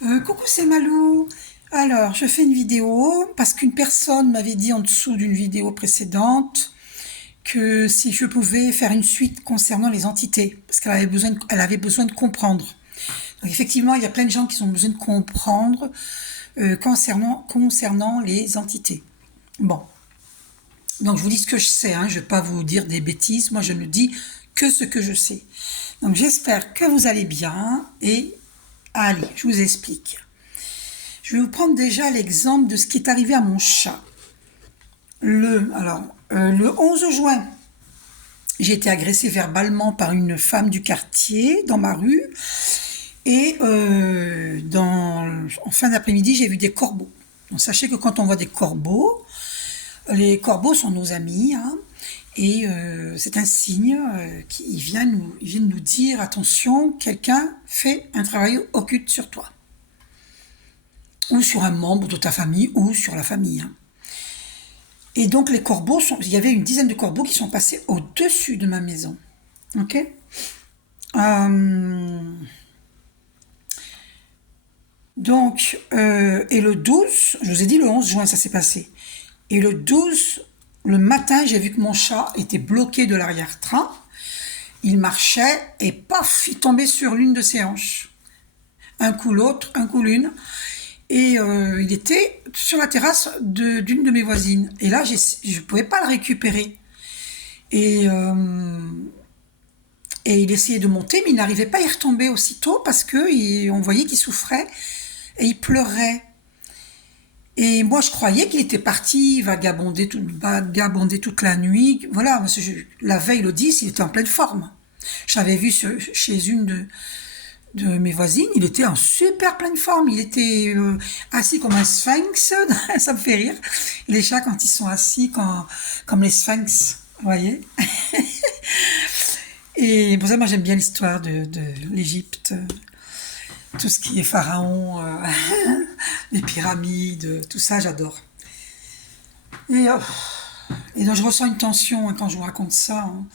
Coucou, c'est Malou. Alors, je fais une vidéo parce qu'une personne m'avait dit en dessous d'une vidéo précédente que si je pouvais faire une suite concernant les entités, parce elle avait besoin de comprendre. Donc effectivement, il y a plein de gens qui ont besoin de comprendre concernant les entités. Bon, donc je vous dis ce que je sais, hein, je ne vais pas vous dire des bêtises, moi je ne dis que ce que je sais. Donc j'espère que vous allez bien et allez, je vous explique. Je vais vous prendre déjà l'exemple de ce qui est arrivé à mon chat. Le 11 juin, j'ai été agressée verbalement par une femme du quartier dans ma rue. Et en fin d'après-midi, j'ai vu des corbeaux. Donc, sachez que quand on voit des corbeaux, les corbeaux sont nos amis, hein, et c'est un signe qui vient nous dire attention, quelqu'un fait un travail occulte sur toi, ou sur un membre de ta famille, ou sur la famille, hein. Et donc il y avait une dizaine de corbeaux qui sont passés au-dessus de ma maison. Ok. Euh, et le 12, je vous ai dit le 11 juin ça s'est passé. Et le 12, le matin, j'ai vu que mon chat était bloqué de l'arrière-train. Il marchait et paf, il tombait sur l'une de ses hanches. Un coup l'autre, un coup l'une. Et il était sur la terrasse d'une de mes voisines. Et là, je ne pouvais pas le récupérer. Et, euh, et il essayait de monter, mais il n'arrivait pas à y retomber aussitôt parce qu'on voyait qu'il souffrait et il pleurait. Et moi, je croyais qu'il était parti vagabonder toute la nuit. Voilà, la veille, le 10, il était en pleine forme. J'avais vu chez une de mes voisines, il était en super pleine forme. Il était assis comme un sphinx, ça me fait rire. Les chats, quand ils sont assis, comme les sphinx, vous voyez. Et pour ça, moi, j'aime bien l'histoire de l'Égypte, tout ce qui est pharaon, les pyramides, tout ça, j'adore. Et, euh, et donc, je ressens une tension hein, quand je vous raconte ça, hein.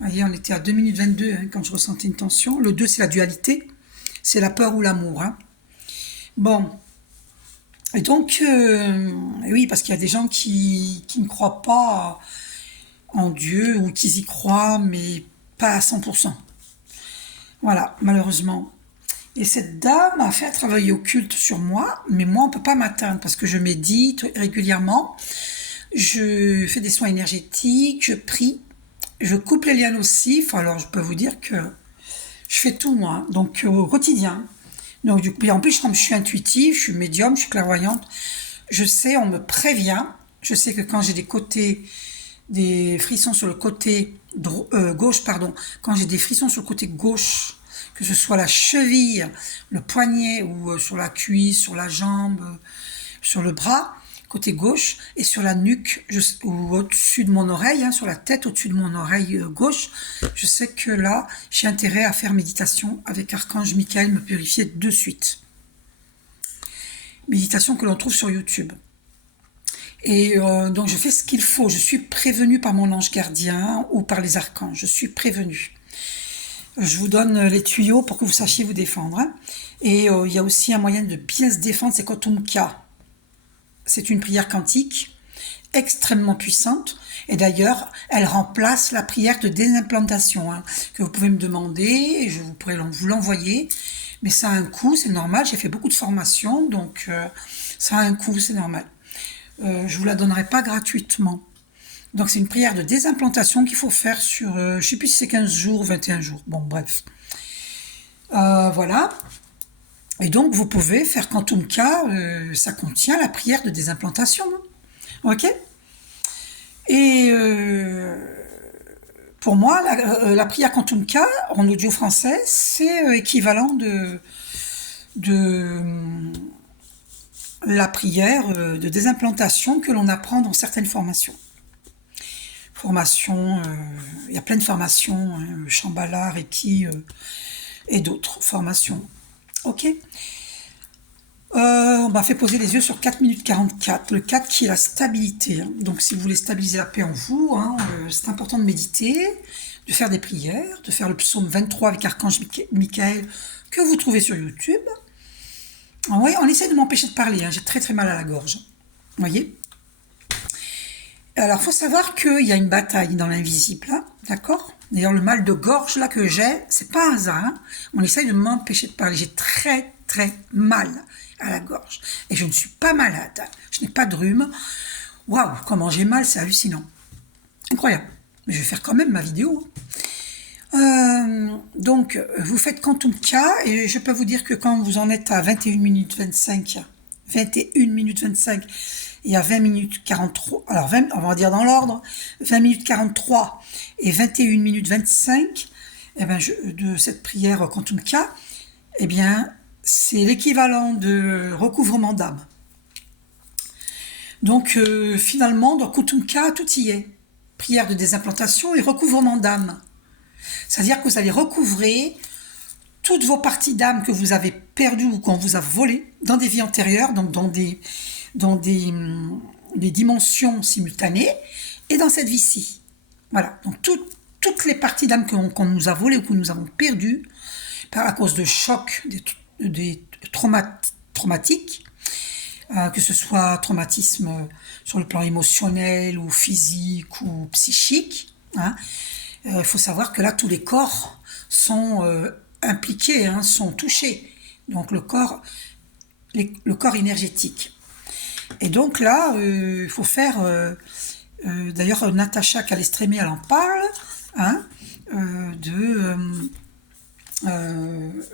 Vous voyez, on était à 2 minutes 22 hein, quand je ressentais une tension. Le 2, c'est la dualité, c'est la peur ou l'amour, hein. Bon, et donc, oui, parce qu'il y a des gens qui ne croient pas en Dieu ou qui y croient, mais pas à 100%. Voilà, malheureusement. Et cette dame a fait un travail occulte sur moi, mais moi, on ne peut pas m'atteindre parce que je médite régulièrement, je fais des soins énergétiques, je prie, je coupe les liens nocifs. Alors, je peux vous dire que je fais tout, moi, hein, donc au quotidien. Donc, du coup, et en plus, comme je suis intuitive, je suis médium, je suis clairvoyante, je sais, on me prévient. Je sais que quand j'ai des frissons sur le côté gauche, pardon, quand j'ai des frissons sur le côté gauche, que ce soit la cheville, le poignet ou sur la cuisse, sur la jambe, sur le bras, côté gauche, et sur la nuque ou au-dessus de mon oreille, hein, sur la tête au-dessus de mon oreille gauche, je sais que là, j'ai intérêt à faire méditation avec Archange Michael me purifier de suite. Méditation que l'on trouve sur YouTube. Et donc je fais ce qu'il faut. Je suis prévenue par mon ange gardien ou par les archanges. Je suis prévenue. Je vous donne les tuyaux pour que vous sachiez vous défendre, hein. Et il y a aussi un moyen de bien se défendre, c'est Kotumka. C'est une prière quantique extrêmement puissante. Et d'ailleurs, elle remplace la prière de désimplantation, hein, que vous pouvez me demander et je pourrais vous l'envoyer. Mais ça a un coût, c'est normal. J'ai fait beaucoup de formations, donc ça a un coût, c'est normal. Je vous la donnerai pas gratuitement. Donc c'est une prière de désimplantation qu'il faut faire sur, je sais plus si c'est 15 jours, 21 jours. Bon, bref. Voilà. Et donc vous pouvez faire Quantumka, ça contient la prière de désimplantation. Ok. Et pour moi, la prière Quantumka, en audio français, c'est équivalent de la prière de désimplantation que l'on apprend dans certaines formations. Il y a plein de formations, hein, Shambhala, Reiki et d'autres formations. Ok. On m'a fait poser les yeux sur 4 minutes 44, le 4 qui est la stabilité, hein. Donc si vous voulez stabiliser la paix en vous, hein, c'est important de méditer, de faire des prières, de faire le psaume 23 avec Archange Michael que vous trouvez sur YouTube. Oui, on essaie de m'empêcher de parler, hein. J'ai très très mal à la gorge. Vous voyez? Alors, il faut savoir qu'il y a une bataille dans l'invisible, là, d'accord? D'ailleurs, le mal de gorge là que j'ai, c'est pas un hasard, hein. On essaye de m'empêcher de parler. J'ai très très mal à la gorge. Et je ne suis pas malade. Je n'ai pas de rhume. Waouh, comment j'ai mal, c'est hallucinant. Incroyable. Mais je vais faire quand même ma vidéo. Donc, vous faites Quantum K et je peux vous dire que quand vous en êtes à 21 minutes 25, 21 minutes 25 et à 20 minutes 43, alors 20, on va dire dans l'ordre, 20 minutes 43 et 21 minutes 25, eh ben de cette prière Quantum K, eh bien, c'est l'équivalent de recouvrement d'âme. Donc, finalement, dans Quantum K, tout y est. Prière de désimplantation et recouvrement d'âme. C'est-à-dire que vous allez recouvrer toutes vos parties d'âme que vous avez perdues ou qu'on vous a volées dans des vies antérieures, donc dans des dimensions simultanées, et dans cette vie-ci. Voilà, donc toutes les parties d'âme qu'on nous a volées ou que nous avons perdues, à cause de chocs, des traumatiques, que ce soit traumatisme sur le plan émotionnel ou physique ou psychique, hein. Il faut savoir que là, tous les corps sont impliqués, hein, sont touchés. Donc le corps énergétique. Et donc là, il faut faire... d'ailleurs, Natacha Calestrémé, elle en parle, hein,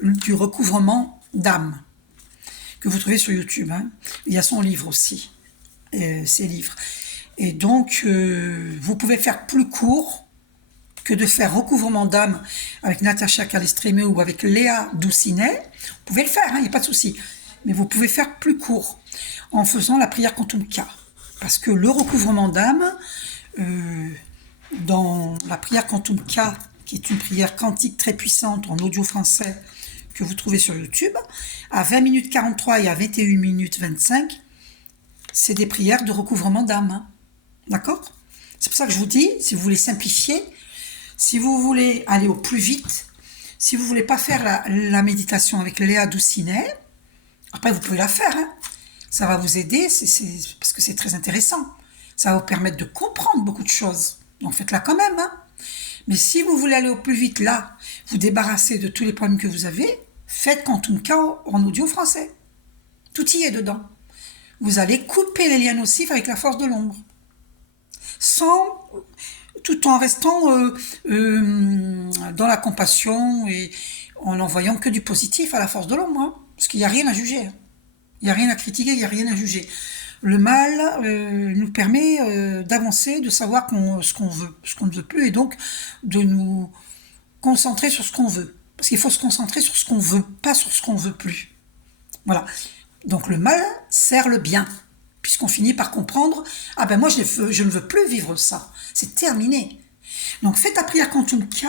du recouvrement d'âme, que vous trouvez sur YouTube, hein. Il y a son livre aussi, ses livres. Et donc, vous pouvez faire plus court que de faire recouvrement d'âme avec Natacha Calestrémé ou avec Léa Doucinet. Vous pouvez le faire, il n'y a pas de souci. Mais vous pouvez faire plus court en faisant la prière Quantum K. Parce que le recouvrement d'âme, dans la prière Quantum K, qui est une prière quantique très puissante en audio français que vous trouvez sur YouTube, à 20 minutes 43 et à 21 minutes 25, c'est des prières de recouvrement d'âme. D'accord? C'est pour ça que je vous dis, si vous voulez simplifier, si vous voulez aller au plus vite, si vous voulez pas faire la méditation avec Léa Doucinet, après vous pouvez la faire, hein. Ça va vous aider, parce que c'est très intéressant. Ça va vous permettre de comprendre beaucoup de choses. Donc faites-la quand même, hein. Mais si vous voulez aller au plus vite là, vous débarrasser de tous les problèmes que vous avez, faites Quantum K en audio français. Tout y est dedans. Vous allez couper les liens nocifs avec la force de l'ombre. Tout en restant dans la compassion et en n'envoyant que du positif à la force de l'ombre, hein, parce qu'il n'y a rien à juger, il n'y a rien à critiquer, il n'y a rien à juger. Le mal nous permet d'avancer, de savoir ce qu'on veut, ce qu'on ne veut plus, et donc de nous concentrer sur ce qu'on veut. Parce qu'il faut se concentrer sur ce qu'on veut, pas sur ce qu'on veut plus. Voilà. Donc le mal sert le bien, puisqu'on finit par comprendre, ah ben moi je ne veux plus vivre ça, c'est terminé. Donc faites la prière Quantum K,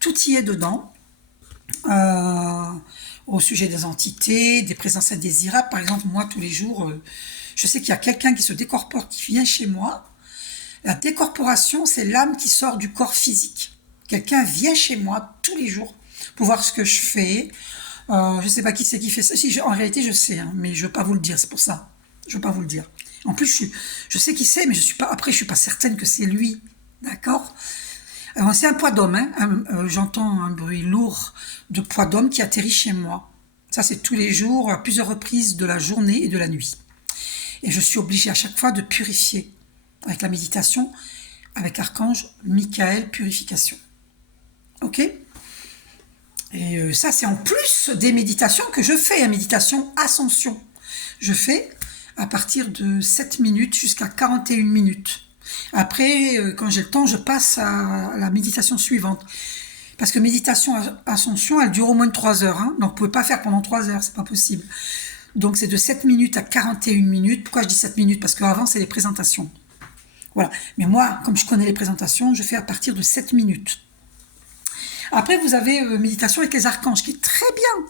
tout y est dedans, au sujet des entités, des présences indésirables. Par exemple, moi tous les jours, je sais qu'il y a quelqu'un qui se décorpore, qui vient chez moi. La décorporation, c'est l'âme qui sort du corps physique. Quelqu'un vient chez moi tous les jours pour voir ce que je fais. Je ne sais pas qui c'est qui fait ça. Si, en réalité, je sais, hein, mais je ne veux pas vous le dire, c'est pour ça. Je ne veux pas vous le dire. En plus, je sais qui c'est, mais je suis pas certaine que c'est lui. D'accord? Alors, c'est un poids d'homme. Hein, j'entends un bruit lourd de poids d'homme qui atterrit chez moi. Ça, c'est tous les jours, à plusieurs reprises de la journée et de la nuit. Et je suis obligée à chaque fois de purifier avec la méditation, avec l'archange Michael, purification. Ok? Et ça, c'est en plus des méditations que je fais, une méditation ascension. Je fais à partir de 7 minutes jusqu'à 41 minutes. Après, quand j'ai le temps, je passe à la méditation suivante. Parce que méditation ascension, elle dure au moins de 3 heures. Hein, donc, vous ne pouvez pas faire pendant 3 heures, c'est pas possible. Donc, c'est de 7 minutes à 41 minutes. Pourquoi je dis 7 minutes? Parce qu'avant, c'est les présentations. Voilà. Mais moi, comme je connais les présentations, je fais à partir de 7 minutes. Après, vous avez méditation avec les archanges, qui est très bien,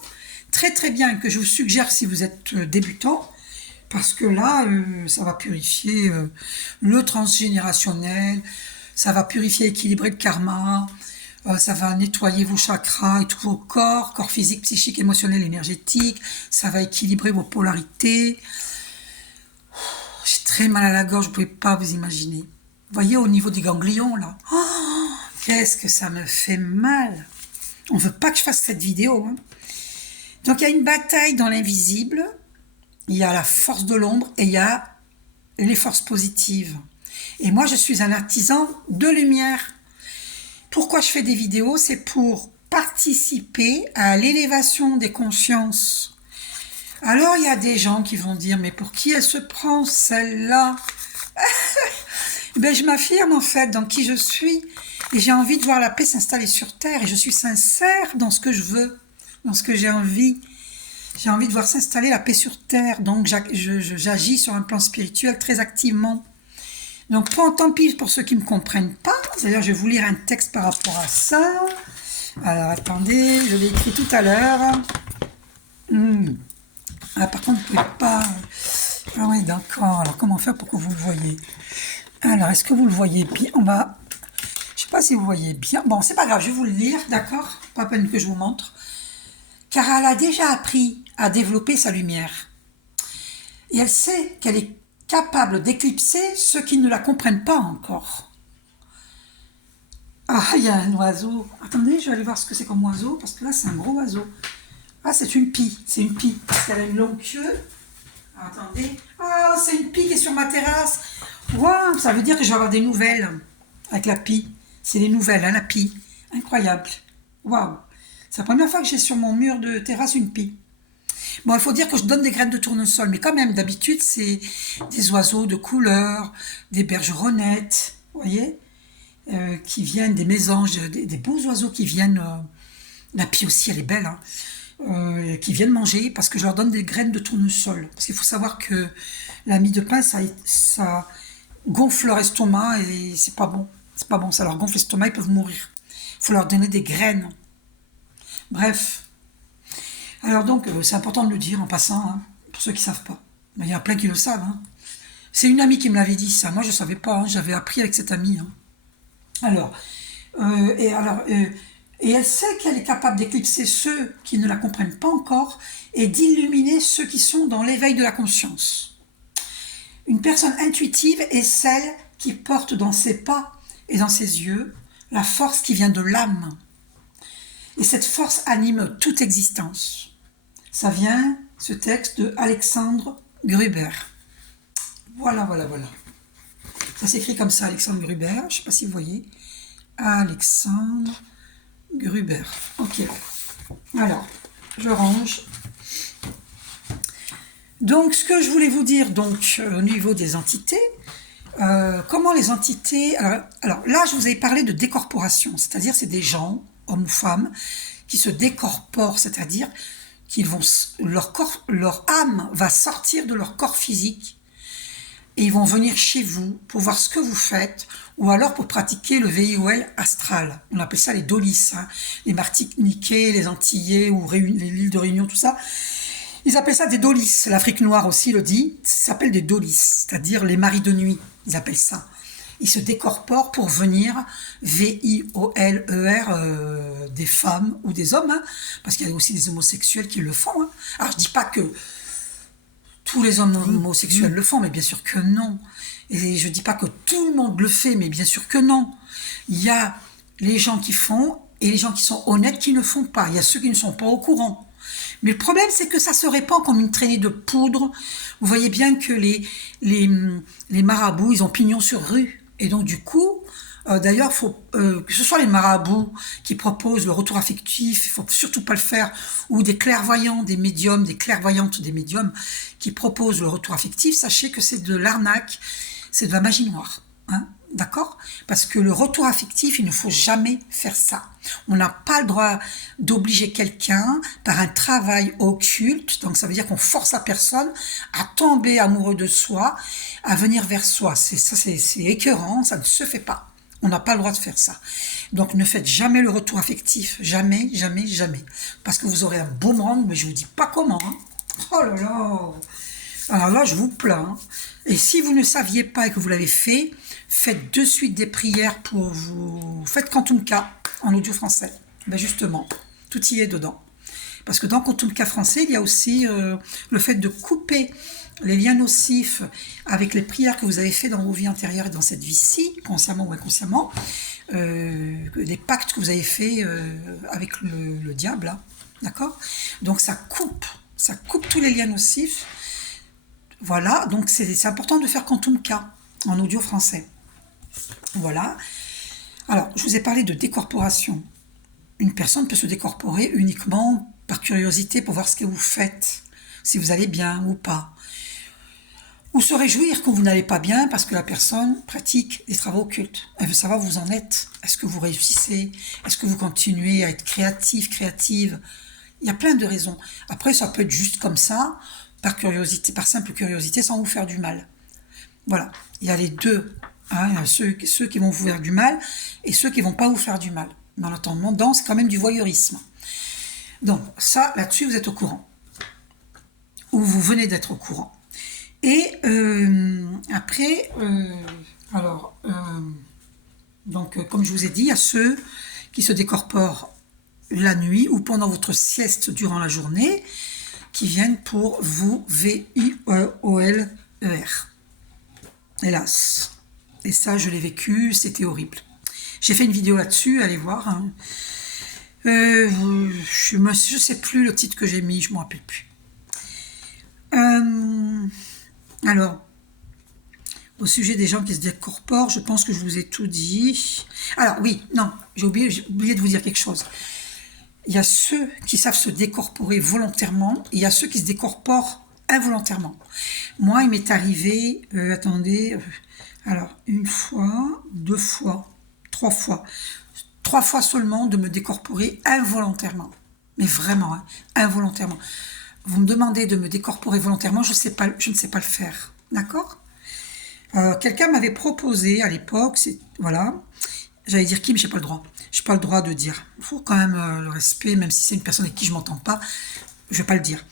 très très bien, que je vous suggère si vous êtes débutant, parce que là, ça va purifier le transgénérationnel, ça va purifier, équilibrer le karma, Ça va nettoyer vos chakras et tous vos corps, corps physique, psychique, émotionnel, énergétique. Ça va équilibrer vos polarités. J'ai très mal à la gorge, vous ne pouvez pas vous imaginer. Vous voyez au niveau des ganglions là. Oh, qu'est-ce que ça me fait mal. On ne veut pas que je fasse cette vidéo. Hein. Donc il y a une bataille dans l'invisible. Il y a la force de l'ombre et il y a les forces positives. Et moi je suis un artisan de lumière. Pourquoi je fais des vidéos? C'est pour participer à l'élévation des consciences. Alors, il y a des gens qui vont dire, mais pour qui elle se prend, celle-là? Ben, je m'affirme, en fait, dans qui je suis. Et j'ai envie de voir la paix s'installer sur Terre. Et je suis sincère dans ce que je veux, dans ce que j'ai envie. J'ai envie de voir s'installer la paix sur Terre. Donc, j'agis sur un plan spirituel très activement. Donc, tant pis pour ceux qui ne me comprennent pas. D'ailleurs, je vais vous lire un texte par rapport à ça. Alors, attendez, je l'ai écrit tout à l'heure. Ah, par contre, vous ne pouvez pas... Ah oui, d'accord. Alors, comment faire pour que vous le voyez? Alors, est-ce que vous le voyez bien? On va... Je ne sais pas si vous voyez bien. Bon, c'est pas grave, je vais vous le lire, d'accord? Pas peine que je vous montre. Car elle a déjà appris à développer sa lumière. Et elle sait qu'elle est capable d'éclipser ceux qui ne la comprennent pas encore. Ah, il y a un oiseau. Attendez, je vais aller voir ce que c'est comme oiseau, parce que là, c'est un gros oiseau. Ah, c'est une pie. C'est une pie, parce qu'elle a une longue queue. Attendez. Ah, c'est une pie qui est sur ma terrasse. Waouh, ça veut dire que je vais avoir des nouvelles avec la pie. C'est les nouvelles, hein, la pie. Incroyable. Waouh. C'est la première fois que j'ai sur mon mur de terrasse une pie. Bon, il faut dire que je donne des graines de tournesol, mais quand même, d'habitude, c'est des oiseaux de couleur, des bergeronnettes, vous voyez, qui viennent, des mésanges, des beaux oiseaux qui viennent, la pie aussi, elle est belle, hein, qui viennent manger, parce que je leur donne des graines de tournesol. Parce qu'il faut savoir que la mie de pain, ça gonfle leur estomac, et c'est pas bon. C'est pas bon, ça leur gonfle l'estomac, ils peuvent mourir. Il faut leur donner des graines. Bref. Alors donc, c'est important de le dire en passant, hein, pour ceux qui ne savent pas. Mais il y a plein qui le savent. Hein. C'est une amie qui me l'avait dit, ça. Moi, je ne savais pas. Hein, j'avais appris avec cette amie. Hein. Alors, et elle sait qu'elle est capable d'éclipser ceux qui ne la comprennent pas encore et d'illuminer ceux qui sont dans l'éveil de la conscience. Une personne intuitive est celle qui porte dans ses pas et dans ses yeux la force qui vient de l'âme. Et cette force anime toute existence. Ça vient, ce texte, de Alexandre Gruber. Voilà, voilà, voilà. Ça s'écrit comme ça, Alexandre Gruber. Je ne sais pas si vous voyez. Alexandre Gruber. Ok. Alors, je range. Donc, ce que je voulais vous dire, donc, au niveau des entités, comment les entités... Alors là, je vous avais parlé de décorporation, c'est-à-dire c'est des gens, hommes ou femmes, qui se décorporent, c'est-à-dire qu'ils vont, leur âme va sortir de leur corps physique et ils vont venir chez vous pour voir ce que vous faites ou alors pour pratiquer le VIOL astral. On appelle ça les dolis, hein, les Martiniquais, les Antillais ou l'île de Réunion, tout ça. Ils appellent ça des dolis. L'Afrique noire aussi le dit, ça s'appelle des dolis, c'est-à-dire les maris de nuit, ils appellent ça. Ils se décorporent pour venir, V-I-O-L-E-R, des femmes ou des hommes, hein, parce qu'il y a aussi des homosexuels qui le font. Hein. Alors je dis pas que tous les hommes homosexuels le font, mais bien sûr que non. Et je dis pas que tout le monde le fait, mais bien sûr que non. Il y a les gens qui font et les gens qui sont honnêtes qui ne font pas. Il y a ceux qui ne sont pas au courant. Mais le problème, c'est que ça se répand comme une traînée de poudre. Vous voyez bien que les marabouts, ils ont pignon sur rue. Et donc, du coup, d'ailleurs, faut que ce soit les marabouts qui proposent le retour affectif, il faut surtout pas le faire, ou des clairvoyants, des médiums, des clairvoyantes, des médiums qui proposent le retour affectif, sachez que c'est de l'arnaque, c'est de la magie noire. Hein, d'accord? Parce que le retour affectif, il ne faut jamais faire ça. On n'a pas le droit d'obliger quelqu'un par un travail occulte, donc ça veut dire qu'on force la personne à tomber amoureux de soi, à venir vers soi. C'est écœurant, ça ne se fait pas. On n'a pas le droit de faire ça. Donc ne faites jamais le retour affectif, jamais, jamais, jamais. Parce que vous aurez un boomerang, mais je ne vous dis pas comment. Hein. Oh là là! Alors là, je vous plains. Et si vous ne saviez pas et que vous l'avez fait, faites de suite des prières pour vous. Faites Quantum K. en audio français. Ben justement, tout y est dedans. Parce que dans Quantum Cas français, il y a aussi le fait de couper les liens nocifs avec les prières que vous avez fait dans vos vies antérieures et dans cette vie-ci, consciemment ou inconsciemment, les pactes que vous avez fait avec le diable, hein, d'accord? Donc ça coupe tous les liens nocifs. Voilà, donc c'est important de faire Quantum Cas en audio français. Voilà. Alors, je vous ai parlé de décorporation. Une personne peut se décorporer uniquement par curiosité pour voir ce que vous faites, si vous allez bien ou pas. Ou se réjouir quand vous n'allez pas bien parce que la personne pratique des travaux occultes. Elle veut savoir où vous en êtes. Est-ce que vous réussissez? Est-ce que vous continuez à être créatif, créative? Il y a plein de raisons. Après, ça peut être juste comme ça, par curiosité, par simple curiosité, sans vous faire du mal. Voilà. Il y a les deux. Hein, il y a ceux qui vont vous faire du mal et ceux qui vont pas vous faire du mal. Dans l'entendement, c'est quand même du voyeurisme. Donc, ça, là-dessus, vous êtes au courant. Ou vous venez d'être au courant. Et après, donc, comme je vous ai dit, il y a ceux qui se décorporent la nuit ou pendant votre sieste durant la journée, qui viennent pour vous VIOLER. Hélas. Et ça, je l'ai vécu, c'était horrible. J'ai fait une vidéo là-dessus, allez voir. Hein. Je sais plus le titre que j'ai mis, je ne me rappelle plus. Alors, au sujet des gens qui se décorporent, je pense que je vous ai tout dit. Alors oui, non, j'ai oublié de vous dire quelque chose. Il y a ceux qui savent se décorporer volontairement, et il y a ceux qui se décorporent involontairement. Moi, il m'est arrivé, alors, une fois, 2 fois, 3 fois. 3 fois seulement de me décorporer involontairement. Mais vraiment, hein, involontairement. Vous me demandez de me décorporer volontairement, je ne sais pas le faire. D'accord? Quelqu'un m'avait proposé à l'époque, voilà, j'allais dire qui, mais j'ai pas le droit. J'ai pas le droit de dire. Il faut quand même le respect, même si c'est une personne avec qui je m'entends pas, je vais pas le dire.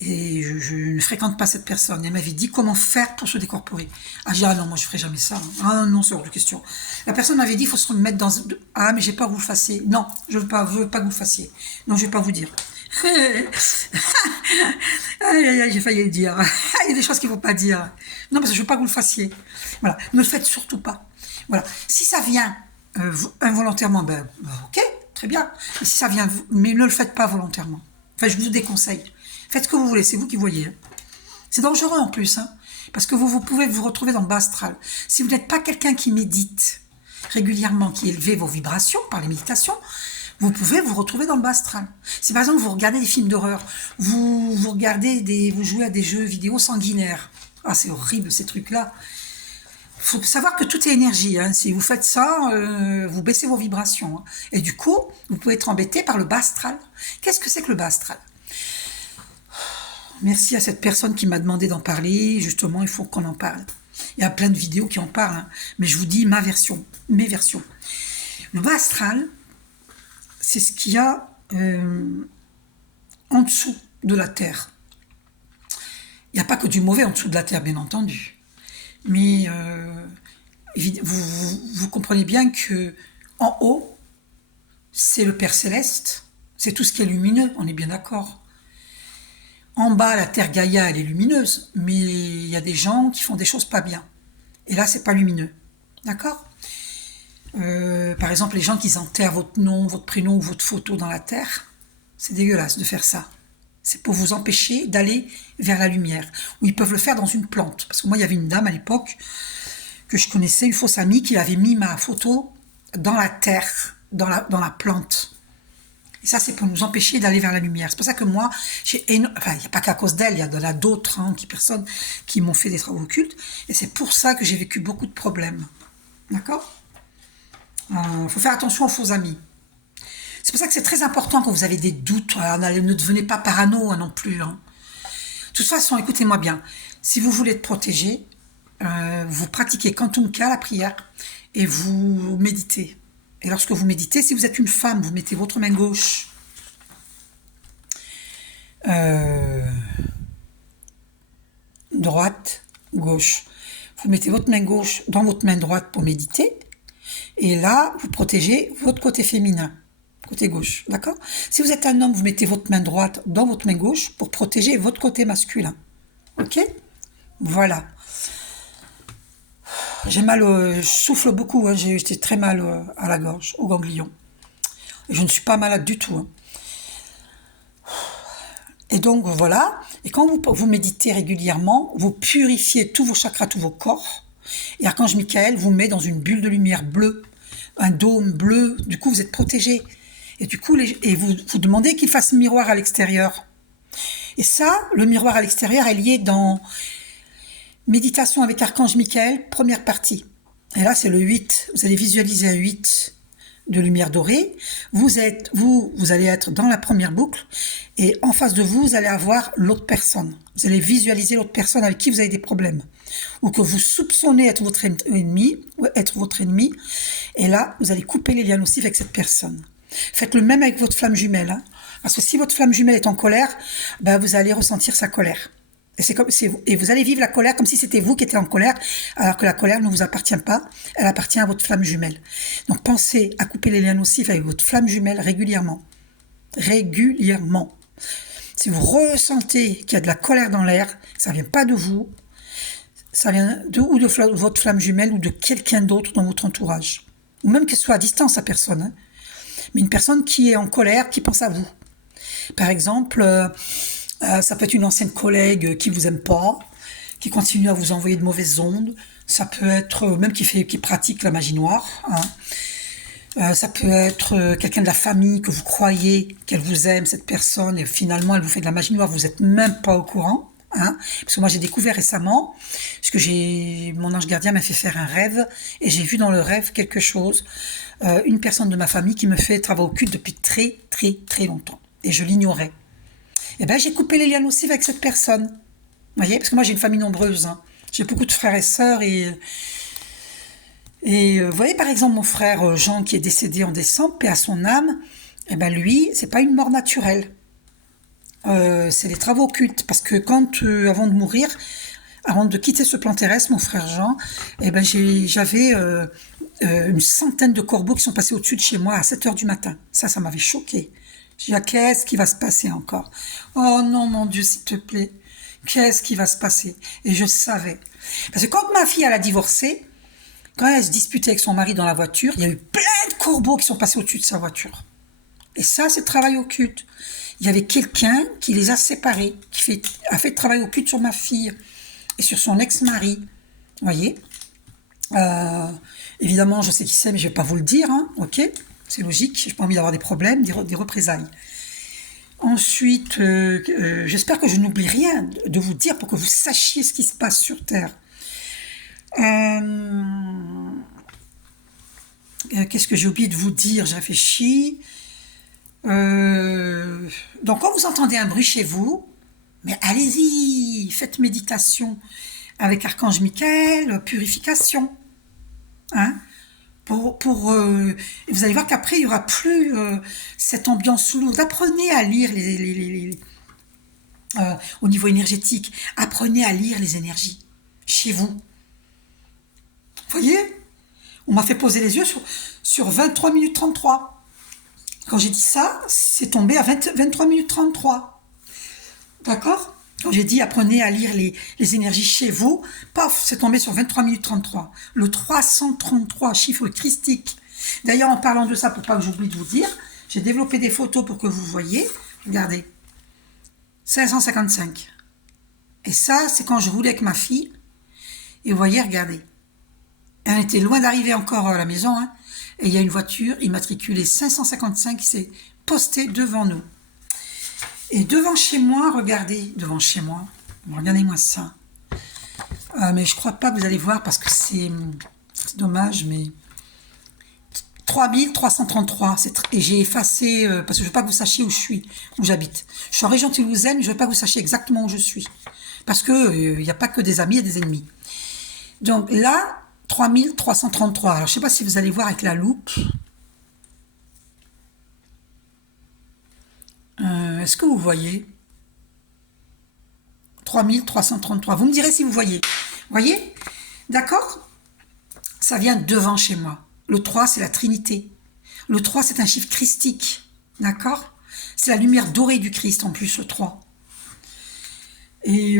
Et je ne fréquente pas cette personne. Elle m'avait dit comment faire pour se décorporer. Ah, j'ai dit, ah non, moi je ferai jamais ça. Ah non, c'est hors de question. La personne m'avait dit, il faut se remettre dans... Ah, mais j'ai peur que vous le fassiez. Non, je veux pas que vous le fassiez. Non, je vais pas vous dire. J'ai failli le dire. Il y a des choses qu'il ne faut pas dire. Non, parce que je veux pas que vous le fassiez. Voilà, ne le faites surtout pas. Voilà. Si ça vient involontairement, ben, ok, très bien. Et si ça vient, mais ne le faites pas volontairement. Enfin, je vous déconseille. Faites ce que vous voulez, c'est vous qui voyez. C'est dangereux en plus, hein, parce que vous pouvez vous retrouver dans le bas astral. Si vous n'êtes pas quelqu'un qui médite régulièrement, qui élève vos vibrations par les méditations, vous pouvez vous retrouver dans le bas astral. Si par exemple vous regardez des films d'horreur, vous jouez à des jeux vidéo sanguinaires. Ah, c'est horrible ces trucs-là. Il faut savoir que tout est énergie. Hein. Si vous faites ça, vous baissez vos vibrations. Hein. Et du coup, vous pouvez être embêté par le bas astral. Qu'est-ce que c'est que le bas astral ? Merci à cette personne qui m'a demandé d'en parler. Justement, il faut qu'on en parle. Il y a plein de vidéos qui en parlent. Hein. Mais je vous dis mes versions. Le bas astral, c'est ce qu'il y a en dessous de la Terre. Il n'y a pas que du mauvais en dessous de la Terre, bien entendu. Mais vous comprenez bien que en haut, c'est le Père Céleste, c'est tout ce qui est lumineux, on est bien d'accord. En bas, la Terre Gaïa, elle est lumineuse, mais il y a des gens qui font des choses pas bien. Et là, c'est pas lumineux. D'accord ? Par exemple, les gens qui enterrent votre nom, votre prénom ou votre photo dans la terre, c'est dégueulasse de faire ça. C'est pour vous empêcher d'aller vers la lumière. Ou ils peuvent le faire dans une plante. Parce que moi, il y avait une dame à l'époque que je connaissais, une fausse amie, qui avait mis ma photo dans la terre, dans la plante. Et ça, c'est pour nous empêcher d'aller vers la lumière. C'est pour ça que moi, il n'y a pas qu'à cause d'elle, il y en a d'autres personnes qui m'ont fait des travaux occultes. Et c'est pour ça que j'ai vécu beaucoup de problèmes. D'accord ? Faut faire attention aux faux amis. C'est pour ça que c'est très important quand vous avez des doutes. Ne devenez pas parano non plus. Hein. De toute façon, écoutez-moi bien. Si vous voulez être protégé, vous pratiquez Quantum Cas, la prière, et vous méditez. Et lorsque vous méditez, si vous êtes une femme, vous mettez votre main gauche droite, gauche. Vous mettez votre main gauche dans votre main droite pour méditer. Et là, vous protégez votre côté féminin, côté gauche, d'accord? Si vous êtes un homme, vous mettez votre main droite dans votre main gauche pour protéger votre côté masculin. Ok? Voilà. J'ai mal, je souffle beaucoup, hein, j'ai très mal à la gorge, au ganglion. Et je ne suis pas malade du tout, hein. Et donc voilà, et quand vous méditez régulièrement, vous purifiez tous vos chakras, tous vos corps, et Archange Michael vous met dans une bulle de lumière bleue, un dôme bleu, du coup vous êtes protégé. Et du coup, vous demandez qu'il fasse miroir à l'extérieur. Et ça, le miroir à l'extérieur est lié dans Méditation avec Archange Michael, première partie. Et là, c'est le 8. Vous allez visualiser un 8 de lumière dorée. Vous allez être dans la première boucle et en face de vous, vous allez avoir l'autre personne. Vous allez visualiser l'autre personne avec qui vous avez des problèmes ou que vous soupçonnez être votre ennemi. Et là, vous allez couper les liens nocifs avec cette personne. Faites le même avec votre flamme jumelle, hein, parce que si votre flamme jumelle est en colère, ben vous allez ressentir sa colère. Et vous allez vivre la colère comme si c'était vous qui étiez en colère, alors que la colère ne vous appartient pas, elle appartient à votre flamme jumelle. Donc pensez à couper les liens nocifs avec votre flamme jumelle régulièrement. Régulièrement. Si vous ressentez qu'il y a de la colère dans l'air, ça vient pas de vous, ça vient de votre flamme jumelle ou de quelqu'un d'autre dans votre entourage. Ou même qu'elle soit à distance, la personne. Hein. Mais une personne qui est en colère, qui pense à vous. Par exemple, ça peut être une ancienne collègue qui vous aime pas, qui continue à vous envoyer de mauvaises ondes. Ça peut être même qui pratique la magie noire. Hein. Ça peut être quelqu'un de la famille que vous croyez qu'elle vous aime, cette personne, et finalement elle vous fait de la magie noire, vous n'êtes même pas au courant. Hein, parce que moi j'ai découvert récemment, parce que mon ange gardien m'a fait faire un rêve, et j'ai vu dans le rêve quelque chose, une personne de ma famille qui me fait travail occulte depuis très très très longtemps, et je l'ignorais. Et ben j'ai coupé les liens nocifs avec cette personne, vous voyez, parce que moi j'ai une famille nombreuse, hein. J'ai beaucoup de frères et sœurs, et vous voyez par exemple mon frère Jean qui est décédé en décembre, paix à son âme, et ben lui c'est pas une mort naturelle. C'est les travaux occultes, parce que avant de mourir, avant de quitter ce plan terrestre, mon frère Jean, eh ben j'avais une centaine de corbeaux qui sont passés au-dessus de chez moi à 7h du matin. Ça m'avait choqué. J'ai dit, qu'est-ce qui va se passer encore? Oh non, mon Dieu, s'il te plaît, qu'est-ce qui va se passer? Et je savais. Parce que quand ma fille, elle a divorcé, quand elle se disputait avec son mari dans la voiture, il y a eu plein de corbeaux qui sont passés au-dessus de sa voiture. Et ça, c'est le travail occulte. Il y avait quelqu'un qui les a séparés, a fait le travail occulte sur ma fille et sur son ex-mari. Vous voyez, évidemment, je sais qui c'est, mais je ne vais pas vous le dire. Hein, ok, c'est logique. Je n'ai pas envie d'avoir des problèmes, des représailles. Ensuite, j'espère que je n'oublie rien de vous dire pour que vous sachiez ce qui se passe sur Terre. Qu'est-ce que j'ai oublié de vous dire? Je réfléchis. Donc quand vous entendez un bruit chez vous, mais allez-y, faites méditation avec Archange Michael, purification, hein, et vous allez voir qu'après il y aura plus cette ambiance lourde. Apprenez à lire au niveau énergétique, apprenez à lire les énergies chez vous. Vous voyez, on m'a fait poser les yeux sur 23 minutes 33. Quand j'ai dit ça, c'est tombé à 23 minutes 33. D'accord? Quand j'ai dit apprenez à lire les énergies chez vous, paf, c'est tombé sur 23 minutes 33. Le 333, chiffre christique. D'ailleurs, en parlant de ça, pour pas que j'oublie de vous dire, j'ai développé des photos pour que vous voyez. Regardez. 555. Et ça, c'est quand je roulais avec ma fille. Et vous voyez, regardez. Elle était loin d'arriver encore à la maison, hein. Et il y a une voiture immatriculée 555 qui s'est postée devant nous. Et devant chez moi, regardez, regardez-moi ça. Mais je crois pas que vous allez voir parce que c'est dommage, mais 3333. Et j'ai effacé, parce que je veux pas que vous sachiez où j'habite. Je suis en région toulousaine, je veux pas que vous sachiez exactement où je suis. Parce que il n'y a pas que des amis, il y a des ennemis. Donc là, 3333. Alors, je ne sais pas si vous allez voir avec la loupe. Est-ce que vous voyez 3333. Vous me direz si vous voyez. Voyez? D'accord? Ça vient devant chez moi. Le 3, c'est la Trinité. Le 3, c'est un chiffre christique. D'accord? C'est la lumière dorée du Christ, en plus, le 3. Et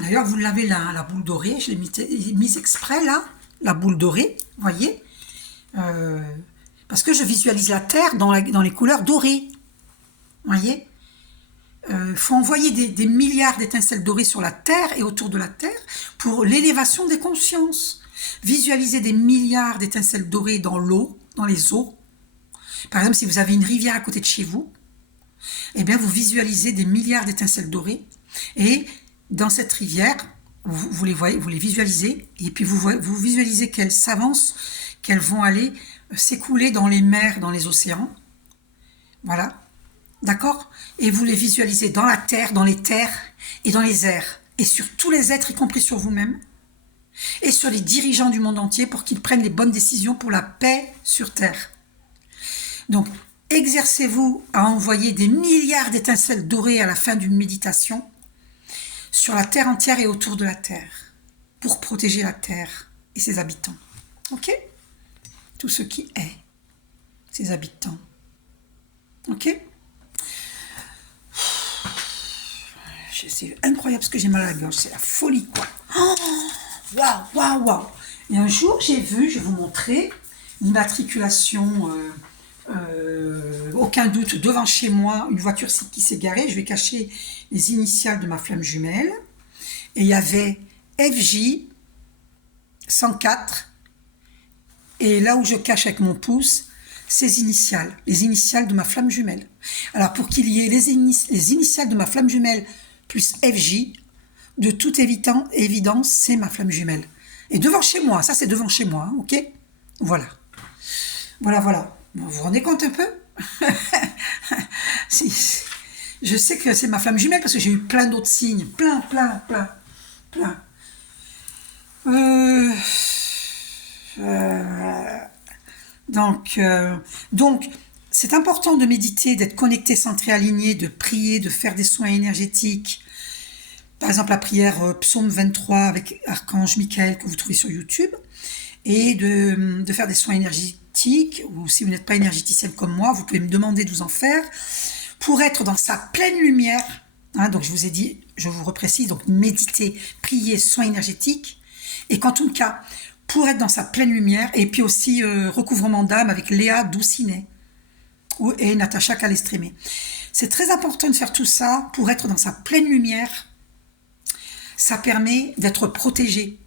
d'ailleurs, vous l'avez là, la boule dorée. Je l'ai mise exprès, là. La boule dorée, vous voyez? Parce que je visualise la Terre dans les couleurs dorées. Vous voyez? Faut envoyer des milliards d'étincelles dorées sur la Terre et autour de la Terre pour l'élévation des consciences. Visualiser des milliards d'étincelles dorées dans l'eau, dans les eaux. Par exemple, si vous avez une rivière à côté de chez vous, eh bien, vous visualisez des milliards d'étincelles dorées et dans cette rivière, vous les voyez, vous les visualisez et puis vous visualisez qu'elles s'avancent, qu'elles vont aller s'écouler dans les mers, dans les océans. Voilà. D'accord? Et vous les visualisez dans la terre, dans les terres et dans les airs. Et sur tous les êtres, y compris sur vous-même. Et sur les dirigeants du monde entier pour qu'ils prennent les bonnes décisions pour la paix sur Terre. Donc, exercez-vous à envoyer des milliards d'étincelles dorées à la fin d'une méditation sur la Terre entière et autour de la Terre pour protéger la Terre et ses habitants. Ok? Tout ce qui est, ses habitants. Ok? C'est incroyable ce que j'ai mal à la gorge, c'est la folie quoi. Waouh, waouh, waouh. Et un jour j'ai vu, je vais vous montrer, une immatriculation, aucun doute, devant chez moi, une voiture qui s'est garée, je vais cacher les initiales de ma flamme jumelle, et il y avait FJ 104, et là où je cache avec mon pouce, ces initiales, les initiales de ma flamme jumelle. Alors pour qu'il y ait les initiales de ma flamme jumelle plus FJ, de toute évidence, c'est ma flamme jumelle. Et devant chez moi, ça c'est devant chez moi, hein, ok? Voilà. Voilà, voilà. Vous vous rendez compte un peu? Si. Je sais que c'est ma flamme jumelle parce que j'ai eu plein d'autres signes. Plein. Donc, c'est important de méditer, d'être connecté, centré, aligné, de prier, de faire des soins énergétiques. Par exemple, la prière Psaume 23 avec Archange Michael que vous trouvez sur YouTube. Et de faire des soins énergétiques, ou si vous n'êtes pas énergéticienne comme moi, vous pouvez me demander de vous en faire, pour être dans sa pleine lumière. Hein, donc je vous ai dit, je vous reprécise, donc méditer, prier, soins énergétiques. Et qu'en tout cas, pour être dans sa pleine lumière, et puis aussi recouvrement d'âme avec Léa Doucinet et Natacha Calestrémé. C'est très important de faire tout ça pour être dans sa pleine lumière. Ça permet d'être protégé.